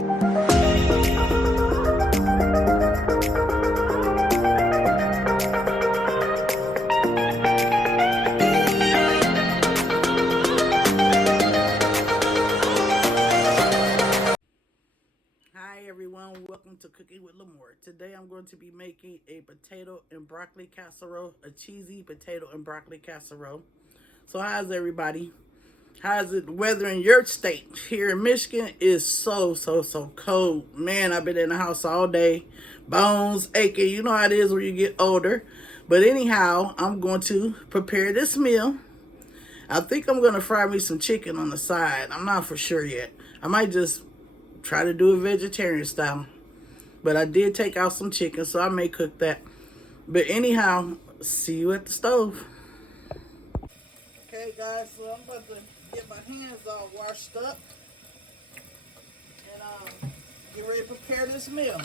Welcome to Cooking with Lamore. Today I'm going to be making a potato and broccoli casserole, a cheesy potato and broccoli casserole. So how's everybody? How's it weather in your state? Here in Michigan is so cold. Man, I've been in the house all day. Bones aching. You know how it is when you get older. But anyhow, I'm going to prepare this meal. I think I'm going to fry me some chicken on the side. I'm not for sure yet. I might just try to do a vegetarian style. But I did take out some chicken, so I may cook that. But anyhow, see you at the stove. Okay, guys, so I'm about to get my hands all washed up. And get ready to prepare this meal.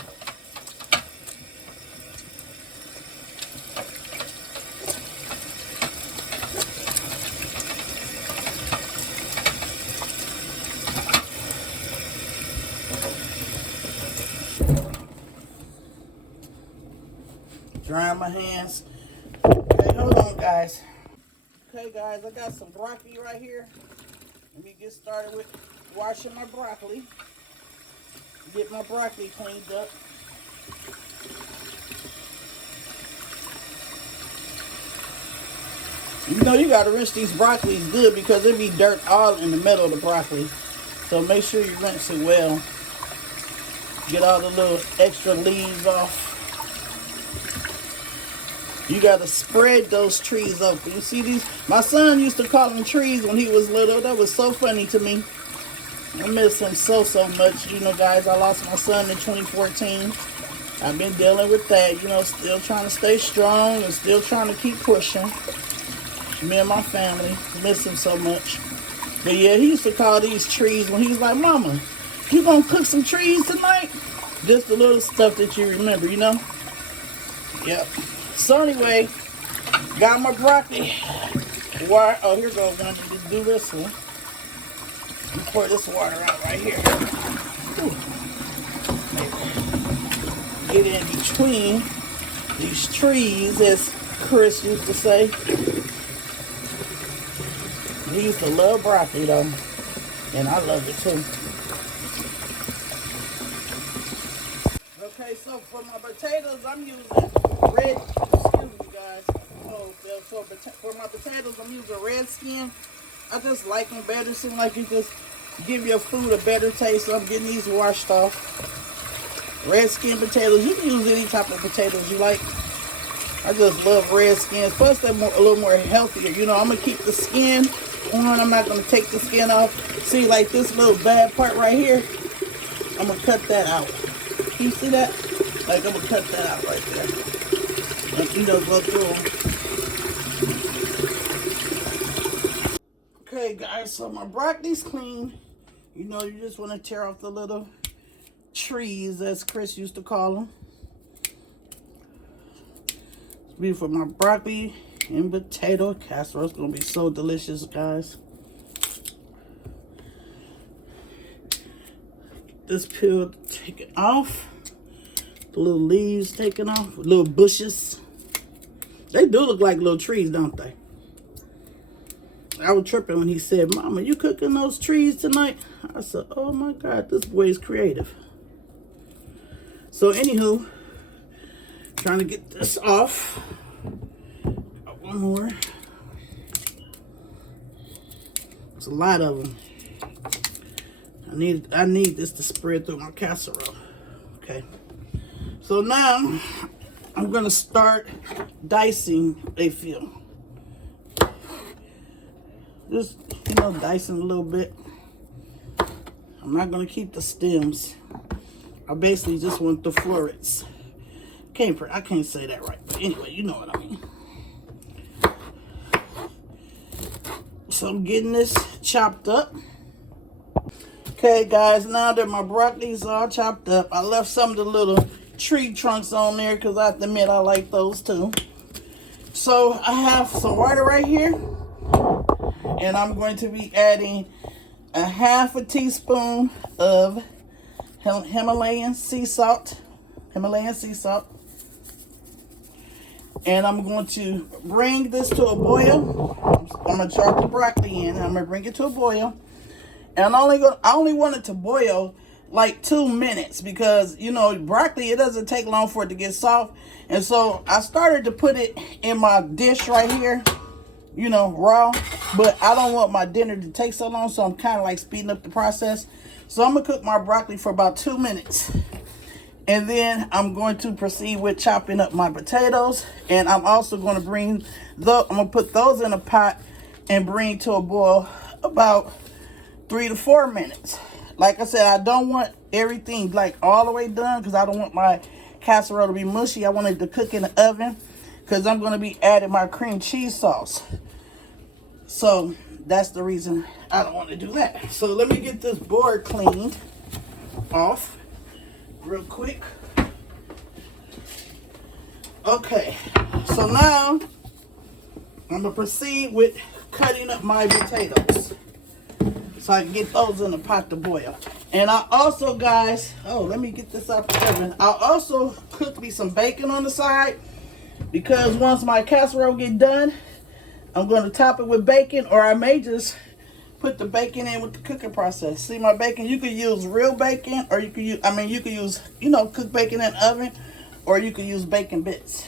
Drying my hands. Okay, hold on, guys. Okay, guys, I got some broccoli right here. Let me get started with washing my broccoli. Get my broccoli cleaned up. You know you gotta rinse these broccolis good because there be dirt all in the middle of the broccoli. So make sure you rinse it well. Get all the little extra leaves off. You gotta spread those trees open. You see these? My son used to call them trees when he was little. That was so funny to me. I miss him so much. You know, guys, I lost my son in 2014. I've been dealing with that. You know, still trying to stay strong and still trying to keep pushing. Me and my family miss him so much. But yeah, he used to call these trees when he was like, "Mama, you gonna cook some trees tonight?" Just the little stuff that you remember, you know? Yep. So anyway, got my broccoli. Water. Oh, here goes one to do this one. Pour this water out right here. Ooh. Get in between these trees, as Chris used to say. He used to love broccoli though, and I love it too. Okay, so for my potatoes, I'm using red. Excuse me, guys. So for my potatoes, I'm using red skin. I just like them better. Seem like you just give your food a better taste. So I'm getting these washed off. Red skin potatoes. You can use any type of potatoes you like. I just love red skins. Plus, they're a little more healthier. You know, I'm gonna keep the skin on. I'm not gonna take the skin off. See, like this little bad part right here. I'm gonna cut that out. Can you see that? Like, I'm gonna cut that out right there. And, you know, go through them. Okay, guys, so my broccoli's clean. You know, you just want to tear off the little trees, as Chris used to call them. It's be for my broccoli and potato casserole. It's gonna be so delicious, guys. This peel taken off. The little leaves taken off. Little bushes. They do look like little trees, don't they? I was tripping when he said, "Mama, you cooking those trees tonight?" I said, "Oh my God, this boy is creative." So anywho, trying to get this off. Got one more. It's a lot of them. I need this to spread through my casserole. Okay. So now I'm gonna start dicing a few. Just, you know, dicing a little bit. I'm not gonna keep the stems. I basically just want the florets. I can't say that right, but anyway, you know what I mean. So I'm getting this chopped up. Okay, guys, now that my broccoli's all chopped up, I left some of the little tree trunks on there because I have to admit I like those too. So I have some water right here, and I'm going to be adding a half a teaspoon of Himalayan sea salt. Himalayan sea salt. And I'm going to bring this to a boil. I'm going to chop the broccoli in. And I'm going to bring it to a boil. And I only want it to boil like 2 minutes because, you know, broccoli, it doesn't take long for it to get soft. And so I started to put it in my dish right here, you know, raw. But I don't want my dinner to take so long, so I'm kind of like speeding up the process. So I'm going to cook my broccoli for about 2 minutes. And then I'm going to proceed with chopping up my potatoes. And I'm also going to I'm going to put those in a pot and bring to a boil about 3 to 4 minutes. Like I said, I don't want everything like all the way done because I don't want my casserole to be mushy. I want it to cook in the oven because I'm going to be adding my cream cheese sauce. So that's the reason I don't want to do that. So let me get this board cleaned off real quick. Okay, so now I'm going to proceed with cutting up my potatoes so I can get those in the pot to boil. And I also, guys, let me get this out the oven. I'll also cook me some bacon on the side because once my casserole get done, I'm going to top it with bacon, or I may just put the bacon in with the cooking process. See my bacon? You could use real bacon, or you could use, you know, cook bacon in the oven, or you could use bacon bits.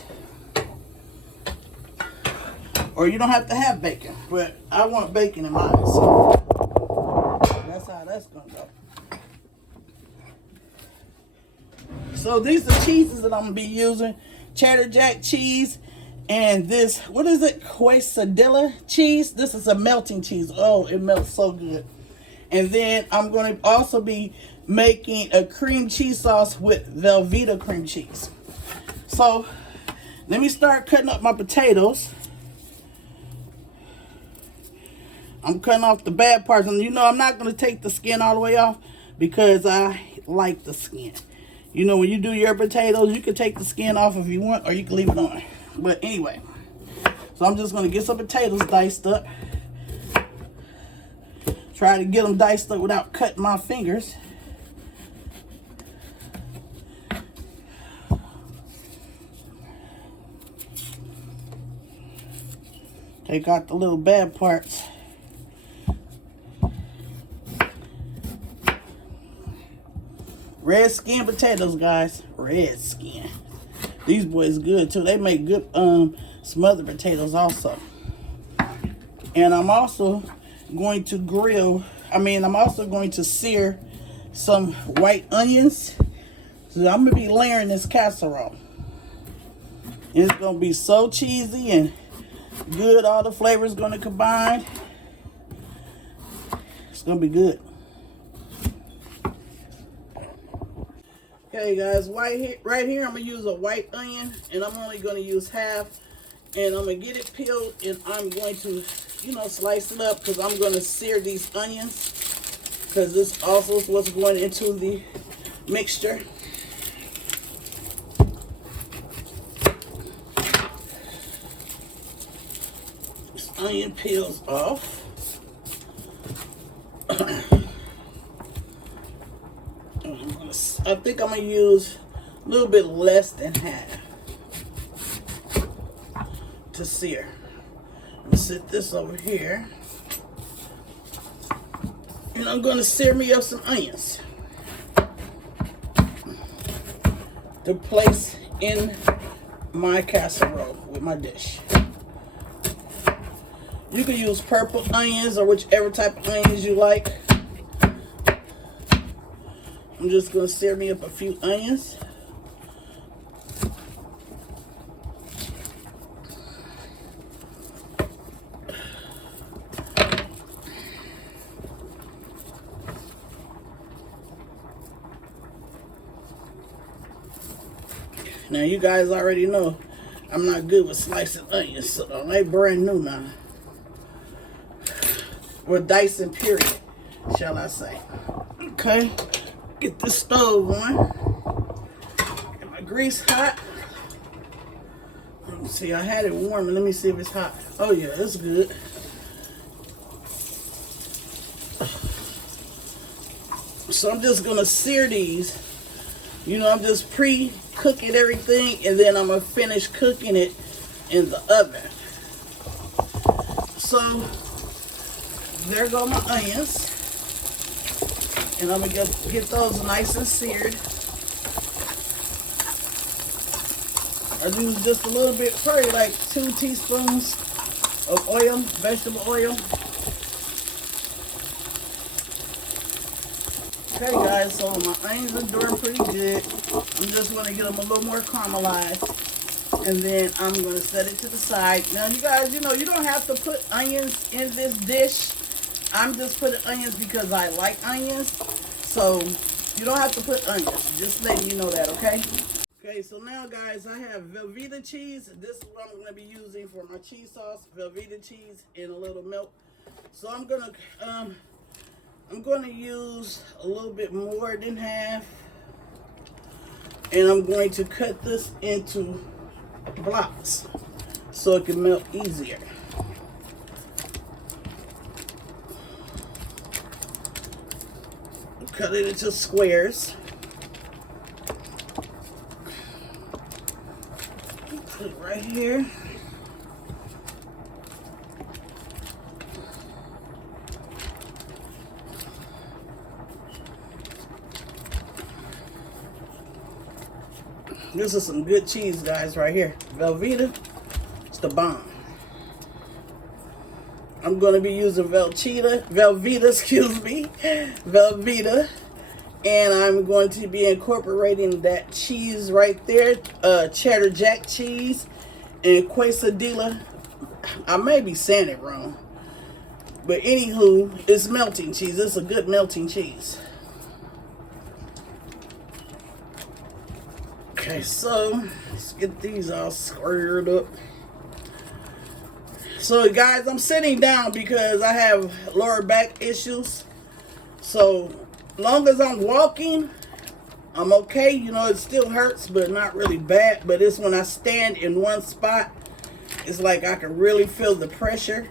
Or you don't have to have bacon, but I want bacon in mine, so that's how that's gonna go. So these are cheeses that I'm gonna be using: Cheddar Jack Cheese, and this, what is it? Quesadilla cheese. This is a melting cheese. Oh, it melts so good. And then I'm going to also be making a cream cheese sauce with Velveeta cream cheese. So let me start cutting up my potatoes. I'm cutting off the bad parts. And you know, I'm not going to take the skin all the way off because I like the skin. You know, when you do your potatoes, you can take the skin off if you want, or you can leave it on. But anyway, so I'm just going to get some potatoes diced up. Try to get them diced up without cutting my fingers. Take out the little bad parts. Red skin potatoes, guys. Red skin. These boys good too. They make good smothered potatoes also. And I'm also going to I'm also going to sear some white onions. So I'm going to be layering this casserole. It's going to be so cheesy and good. All the flavors going to combine. It's going to be good. Okay, guys, right here, I'm going to use a white onion, and I'm only going to use half. And I'm going to get it peeled, and I'm going to, you know, slice it up because I'm going to sear these onions because this also is what's going into the mixture. This onion peels off. I think I'm going to use a little bit less than half to sear. I'm going to set this over here. And I'm going to sear me up some onions to place in my casserole with my dish. You can use purple onions or whichever type of onions you like. I'm just going to sear me up a few onions. Now you guys already know I'm not good with slicing onions, so they brand new now. Or dicing, period, shall I say. Okay. Get the stove on. Get my grease hot. Let me see, I had it warm. Let me see if it's hot. Oh yeah, it's good. So I'm just gonna sear these. You know, I'm just pre-cooking everything, and then I'm gonna finish cooking it in the oven. So there go my onions, and I'm gonna get those nice and seared. I use just a little bit, probably like 2 teaspoons of oil, vegetable oil. Okay guys, so my onions are doing pretty good. I'm just going to get them a little more caramelized. And then I'm going to set it to the side. Now you guys, you know, you don't have to put onions in this dish. I'm just putting onions because I like onions. So you don't have to put onions. Just letting you know that, okay? Okay, so now guys, I have Velveeta cheese. This is what I'm going to be using for my cheese sauce. Velveeta cheese and a little milk. So I'm going to use a little bit more than half, and I'm going to cut this into blocks so it can melt easier. Cut it into squares. Put it right here. This is some good cheese, guys, right here. Velveeta, it's the bomb. I'm going to be using Velveeta, excuse me, Velveeta. And I'm going to be incorporating that cheese right there, Cheddar Jack Cheese and Quesadilla. I may be saying it wrong, but anywho, it's melting cheese. It's a good melting cheese. Okay, so let's get these all squared up. So guys, I'm sitting down because I have lower back issues. So long as I'm walking, I'm okay. You know, it still hurts, but not really bad. But it's when I stand in one spot, it's like I can really feel the pressure,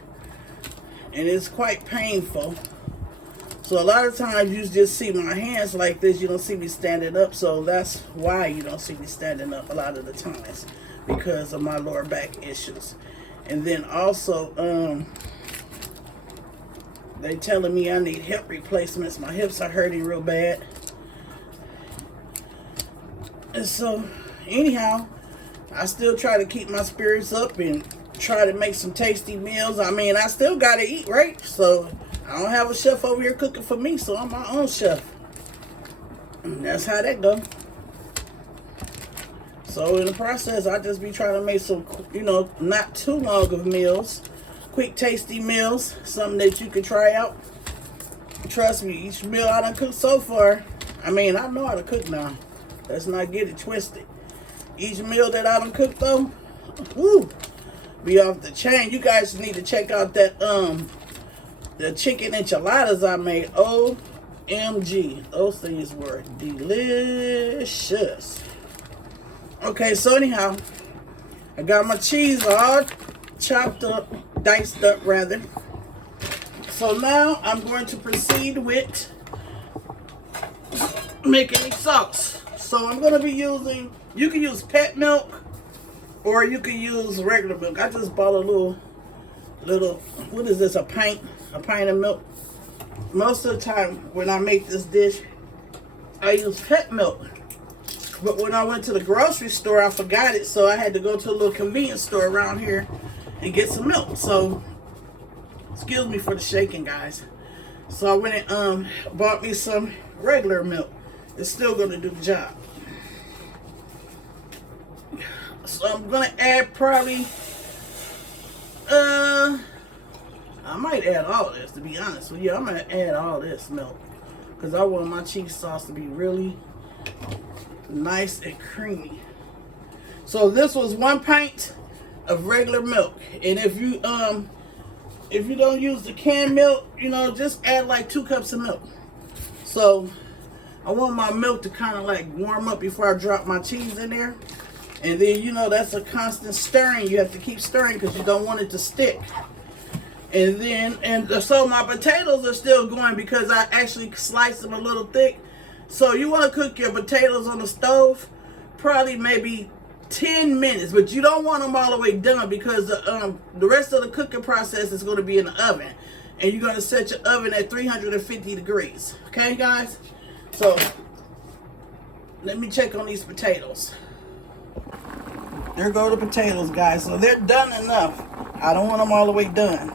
and it's quite painful. So a lot of times you just see my hands like this. You don't see me standing up. So that's why you don't see me standing up a lot of the times, because of my lower back issues. And then also, they telling me I need hip replacements. My hips are hurting real bad. And so anyhow, I still try to keep my spirits up and try to make some tasty meals. I mean, I still got to eat, right? So I don't have a chef over here cooking for me, so I'm my own chef. And that's how that goes. So in the process, I just be trying to make some, you know, not too long of meals. Quick, tasty meals. Something that you can try out. Trust me, each meal I done cooked so far, I mean, I know how to cook now. Let's not get it twisted. Each meal that I done cooked though, woo, be off the chain. You guys need to check out that, the chicken enchiladas I made. OMG. Those things were delicious. Okay, so anyhow, I got my cheese all chopped up, diced up rather. So now I'm going to proceed with making the sauce. So I'm going to be using, you can use pet milk or you can use regular milk. I just bought a little, what is this, a pint of milk. Most of the time when I make this dish, I use pet milk. But when I went to the grocery store, I forgot it, so I had to go to a little convenience store around here and get some milk. So, excuse me for the shaking, guys. So I went and bought me some regular milk. It's still going to do the job. So I'm going to add probably, I might add all this, to be honest with you. I'm going to add all this milk because I want my cheese sauce to be really nice and creamy. So this was 1 pint of regular milk, and if you don't use the canned milk, you know, just add like 2 cups of milk. So I want my milk to kind of like warm up before I drop my cheese in there, and then, you know, that's a constant stirring. You have to keep stirring because you don't want it to stick. And then, so my potatoes are still going because I actually sliced them a little thick. So you want to cook your potatoes on the stove, probably maybe 10 minutes, but you don't want them all the way done because the rest of the cooking process is going to be in the oven. And you're going to set your oven at 350 degrees. Okay, guys? So, let me check on these potatoes. There go the potatoes, guys. So, they're done enough. I don't want them all the way done.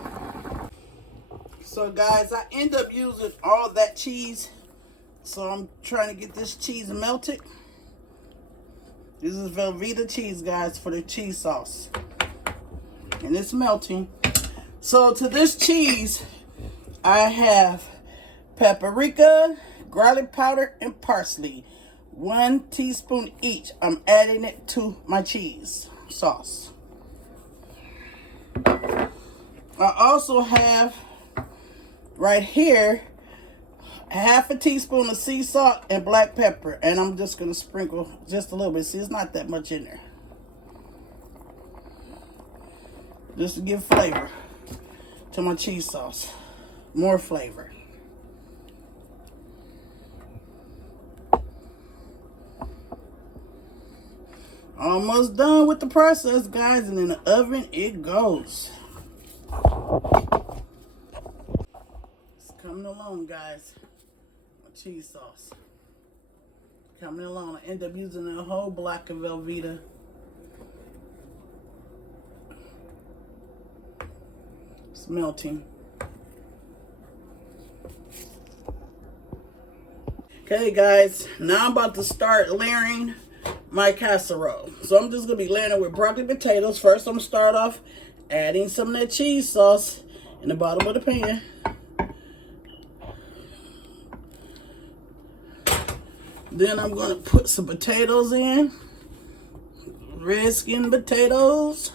So, guys, I end up using all that cheese. So, I'm trying to get this cheese melted. This is Velveeta cheese, guys, for the cheese sauce. And it's melting. So to this cheese, I have paprika, garlic powder, and parsley. 1 teaspoon each. I'm adding it to my cheese sauce. I also have right here 1/2 teaspoon of sea salt and black pepper. And I'm just going to sprinkle just a little bit. See, it's not that much in there. Just to give flavor to my cheese sauce. More flavor. Almost done with the process, guys. And in the oven it goes. It's coming along, guys. My cheese sauce. Coming along. I end up using a whole block of Velveeta. It's melting. Okay, guys, now I'm about to start layering my casserole. So I'm just going to be layering it with broccoli potatoes. First, I'm going to start off adding some of that cheese sauce in the bottom of the pan. Then I'm going to put some potatoes in. Red skin potatoes.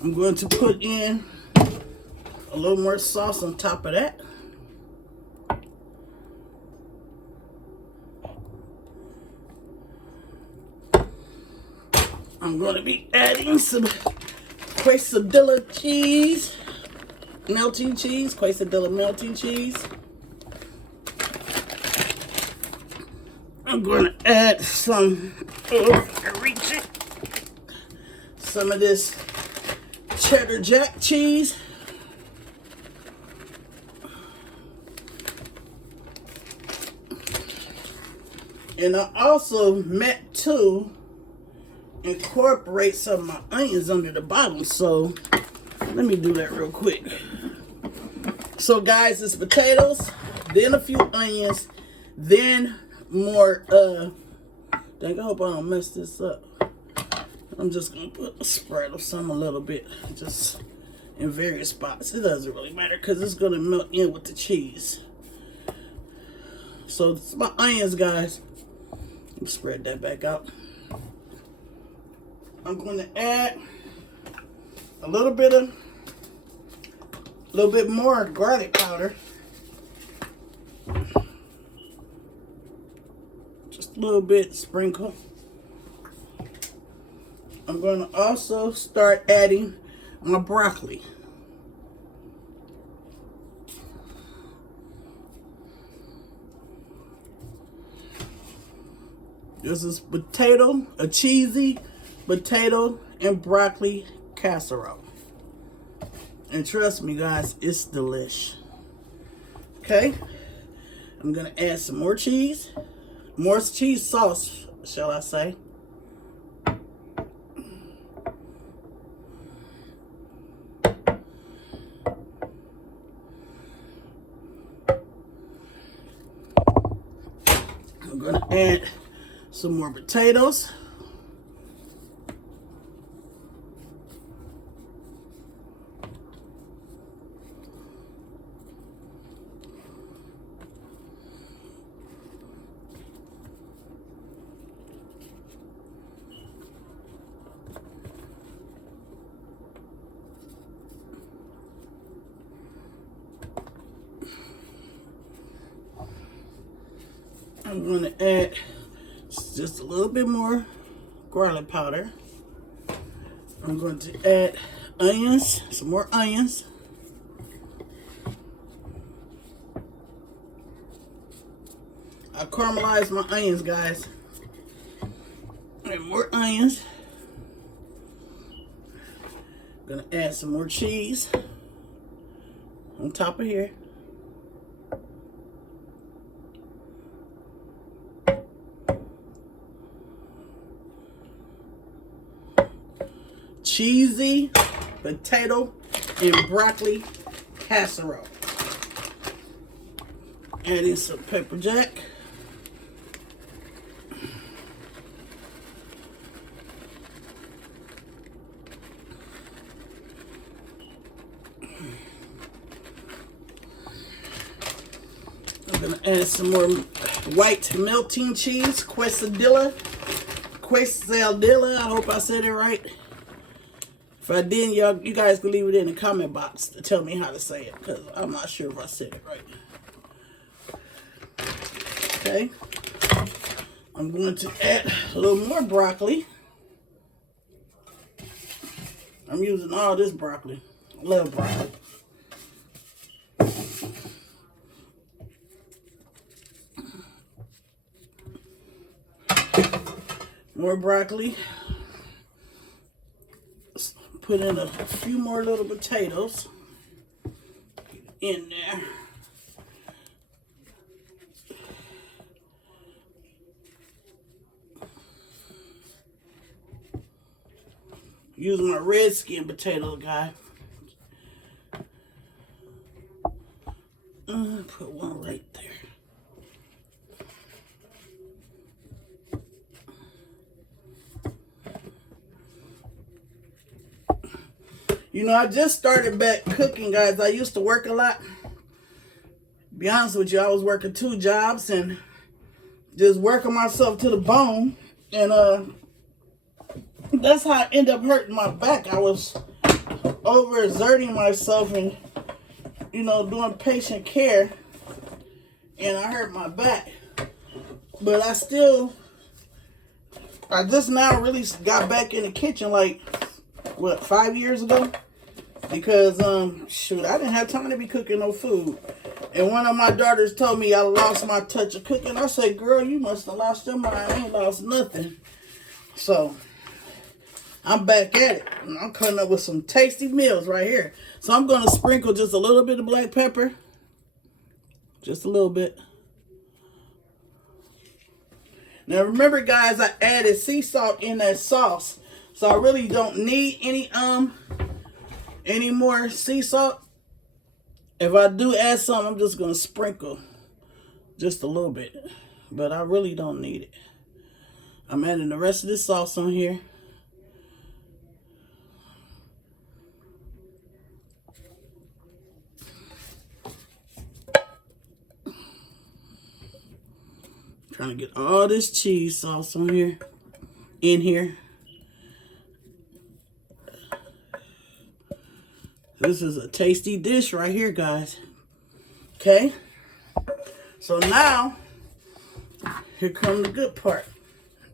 I'm going to put in a little more sauce on top of that. I'm going to be adding some Quesadilla cheese, melting cheese, Quesadilla melting cheese. I'm going to add some, some of this Cheddar Jack Cheese. And I also meant to incorporate some of my onions under the bottom. So let me do that real quick. So guys, it's potatoes, then a few onions, then more, dang, I hope I don't mess this up. I'm just going to put a spread of some a little bit, just in various spots. It doesn't really matter because it's going to melt in with the cheese. So it's my onions, guys. Spread that back out. I'm going to add a little bit more garlic powder. Just a little bit, sprinkle. I'm going to also start adding my broccoli. This is a cheesy potato and broccoli casserole. And trust me, guys, it's delish. Okay, I'm gonna add some more cheese sauce, shall I say. I'm gonna add some more potatoes. I'm going to add just a little bit more garlic powder. I'm going to add onions, some more onions. I caramelized my onions, guys. And more onions. Gonna add some more cheese on top of here. Cheesy potato and broccoli casserole. Adding some pepper jack. I'm gonna add some more white melting cheese, Quesadilla. I hope I said it right. If I didn't, you guys can leave it in the comment box to tell me how to say it, because I'm not sure if I said it right. Okay. I'm going to add a little more broccoli. I'm using all this broccoli. I love broccoli. More broccoli. Put in a few more little potatoes in there. Using my red skin potato, guy. Put one right there. You know, I just started back cooking, guys. I used to work a lot. Be honest with you, I was working 2 jobs and just working myself to the bone. And that's how I ended up hurting my back. I was overexerting myself and, you know, doing patient care. And I hurt my back. But I just now really got back in the kitchen like, what, 5 years ago? Because, shoot, I didn't have time to be cooking no food. And one of my daughters told me I lost my touch of cooking. I said, girl, you must have lost your mind. I ain't lost nothing. So, I'm back at it. And I'm cutting up with some tasty meals right here. So, I'm going to sprinkle just a little bit of black pepper. Just a little bit. Now, remember, guys, I added sea salt in that sauce. So, I really don't need any more sea salt. If I do add some, I'm just going to sprinkle just a little bit. But I really don't need it. I'm adding the rest of this sauce on here. Trying to get all this cheese sauce on here, in here. This is a tasty dish right here, guys. Okay. So now, here comes the good part.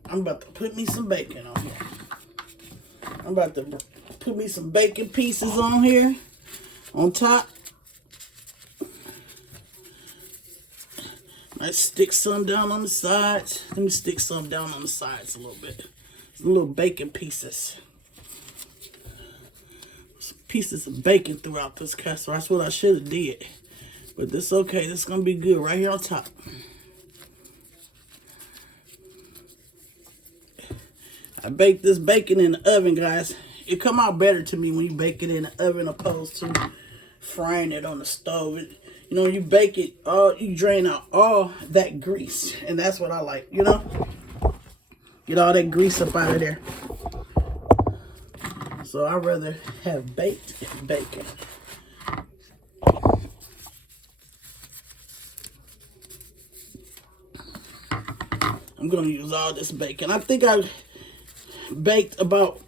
I'm about to put me some bacon on here. I'm about to put me some bacon pieces on here, on top. Might stick some down on the sides. Let me stick some down on the sides a little bit. Some little bacon pieces. Some pieces of bacon throughout this casserole. That's what I should have did. But this okay. This is going to be good right here on top. I baked this bacon in the oven, guys. It come out better to me when you bake it in the oven opposed to frying it on the stove. You know, you bake it, you drain out all that grease. And that's what I like, you know? Get all that grease up out of there. So I'd rather have baked bacon. I'm going to use all this bacon. I think I baked about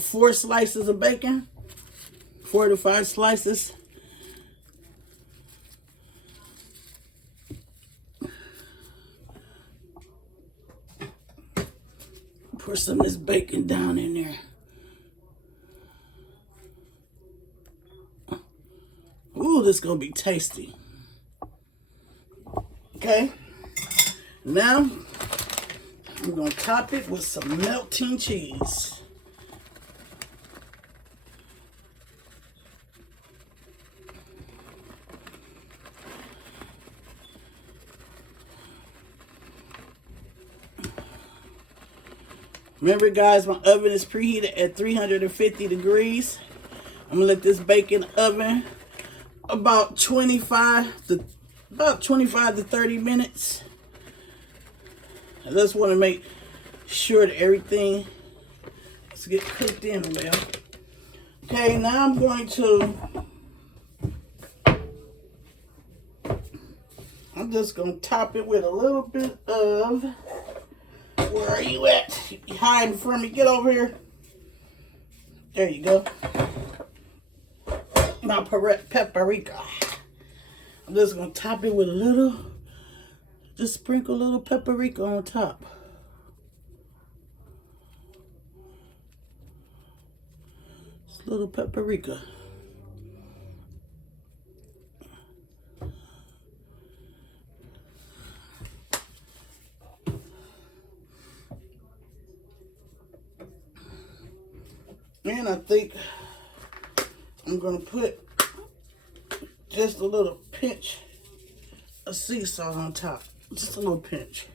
4 slices of bacon. 4 to 5 slices. Pour some of this bacon down in there. this is going to be tasty. Okay. Now, I'm going to top it with some melting cheese. Remember, guys, my oven is preheated at 350 degrees. I'm going to let this bake in the oven about 25 to 30 minutes. I just want to make sure that everything is get cooked in well. Okay, now I'm going to, I'm just going to top it with a little bit of, where are you at? You hiding from me. Get over here. There you go. My paprika. I'm just going to top it with a little, just sprinkle a little paprika on top. Just a little paprika. And I think I'm going to put just a little pinch of sea salt on top. Just a little pinch.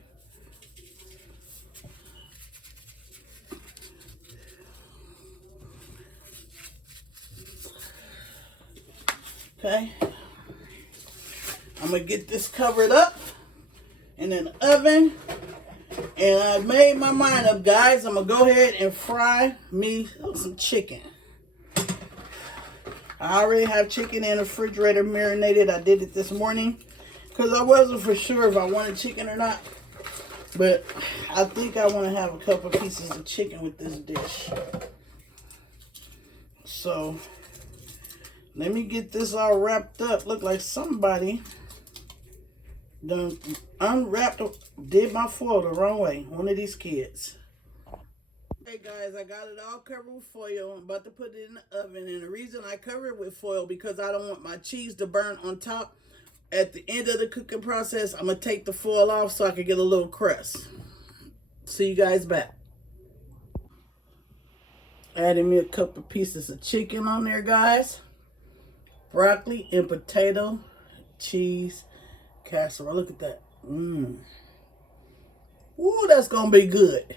Okay. I'm going to get this covered up and in the oven. And I made my mind up, guys. I'm going to go ahead and fry me some chicken. I already have chicken in the refrigerator marinated. I did it this morning because I wasn't for sure if I wanted chicken or not. But I think I want to have a couple pieces of chicken with this dish. So let me get this all wrapped up. Look like somebody done unwrapped, did my foil the wrong way. One of these kids. Hey guys, I got it all covered with foil. I'm about to put it in the oven. And the reason I cover it with foil because I don't want my cheese to burn on top. At the end of the cooking process, I'm going to take the foil off so I can get a little crust. See you guys back. Adding me a couple pieces of chicken on there, guys. Broccoli and potato, cheese, casserole. Look at that. Ooh, that's going to be good.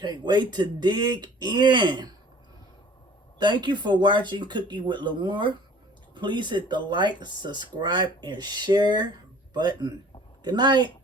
Can't wait to dig in. Thank you for watching Cooking with Lamore. Please hit the like, subscribe, and share button. Good night.